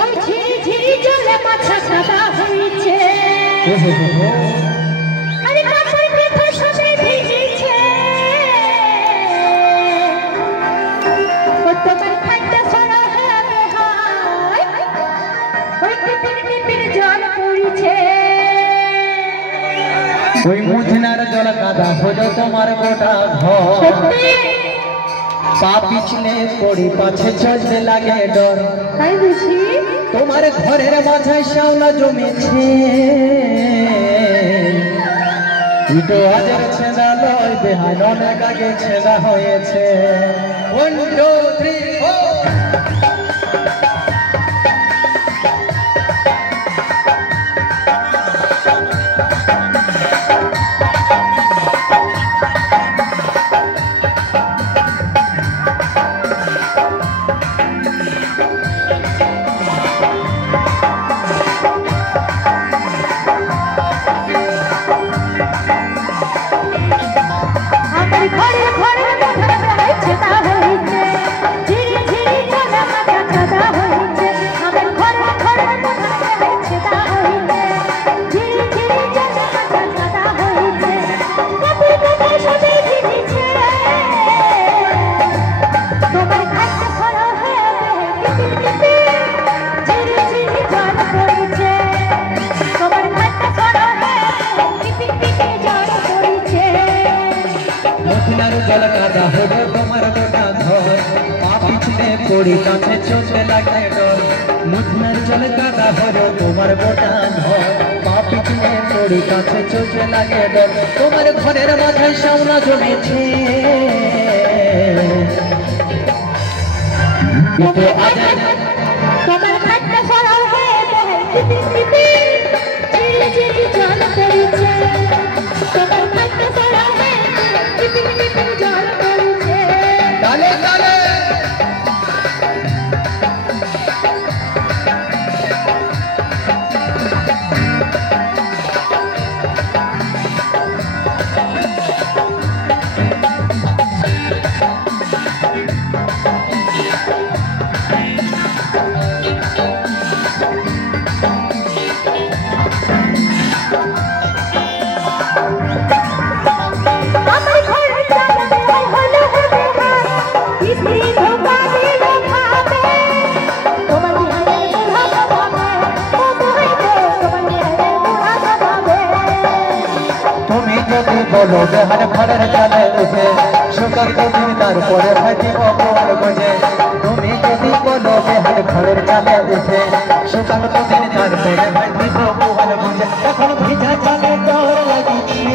ওই ঝিরি ঝিরি জলে মাথা সাদা হয়েছে আরে মাথার ব্যথা সবে ভিজেছে ও তোমার খাইতে সরা হবে হায় ওই টিপির টিপির জল পড়ছে ওই মুথনার জল কাদা হলো তোমার গোটা ঘর পা পিছলে পড়ি পাছে চলতে লাগে ডর তাই বুঝি তোমার ঘরের মাঝে শ্যাওলা জমেছে ইটো আজের ছেঁদা লয় বেহায় অনেক আগে ছেঁদা হয়েছে 1 2 3 4 জল কাদা হলো তোমার গোটা ঘর পা পিছলে পড়ি কাছে চলতে লাগে ডর মুথনার জল কাদা হলো তোমার গোটা ঘর পা পিছলে পড়ি কাছে চলতে লাগে ডর তোমার ঘরের মাঝে শ্যাওলা জমেছে তোমার খাটটা সরা হয়ে টিপি টিপি ঝিরি ঝিরি জল পড়ছে তোমার খাটটা সরা হয়ে টিপি টিপি জল পড়ছে তালে তালে বলো বেহার ঘরের চালে উঠে সুখের দিন তারপরে ভাইতে অপর বোঝে তুমি যদি বলো বেহার ঘরের চালে উঠে সুখের দিন তারপরে ভাইতে অপর বোঝে এখন ভিজা চালে ডর লাগিছে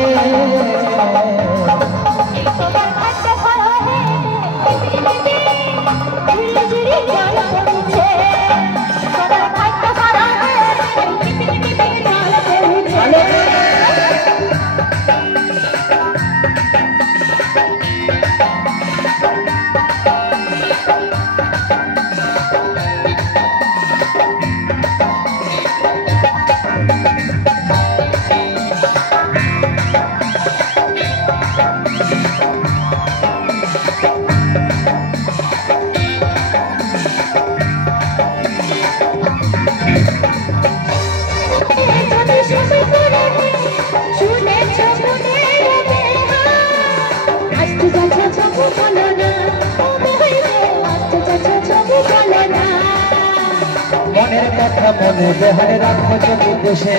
মনের কথা মনে বেহারে রাখো যদি দেশে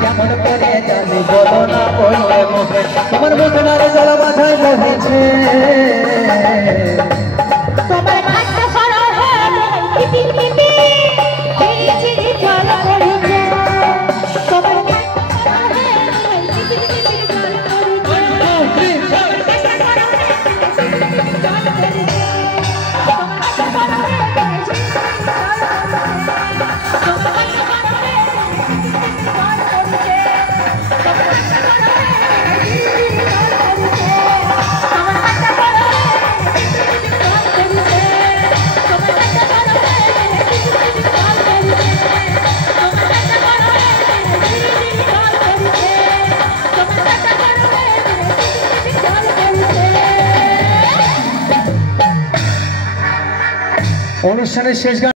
কেমন করে জানি বলো না বললে মুখে তোমার মুখে নারে জল মাথায় বহেছে তোমার খাটটা সরা হয়ে টিপি টিপি ঝিরি ঝিরি জল পড়ছে তোমার খাটটা সরা হয়ে টিপি টিপি জল পড়ছে অনুষ্ঠানের শেষ গান।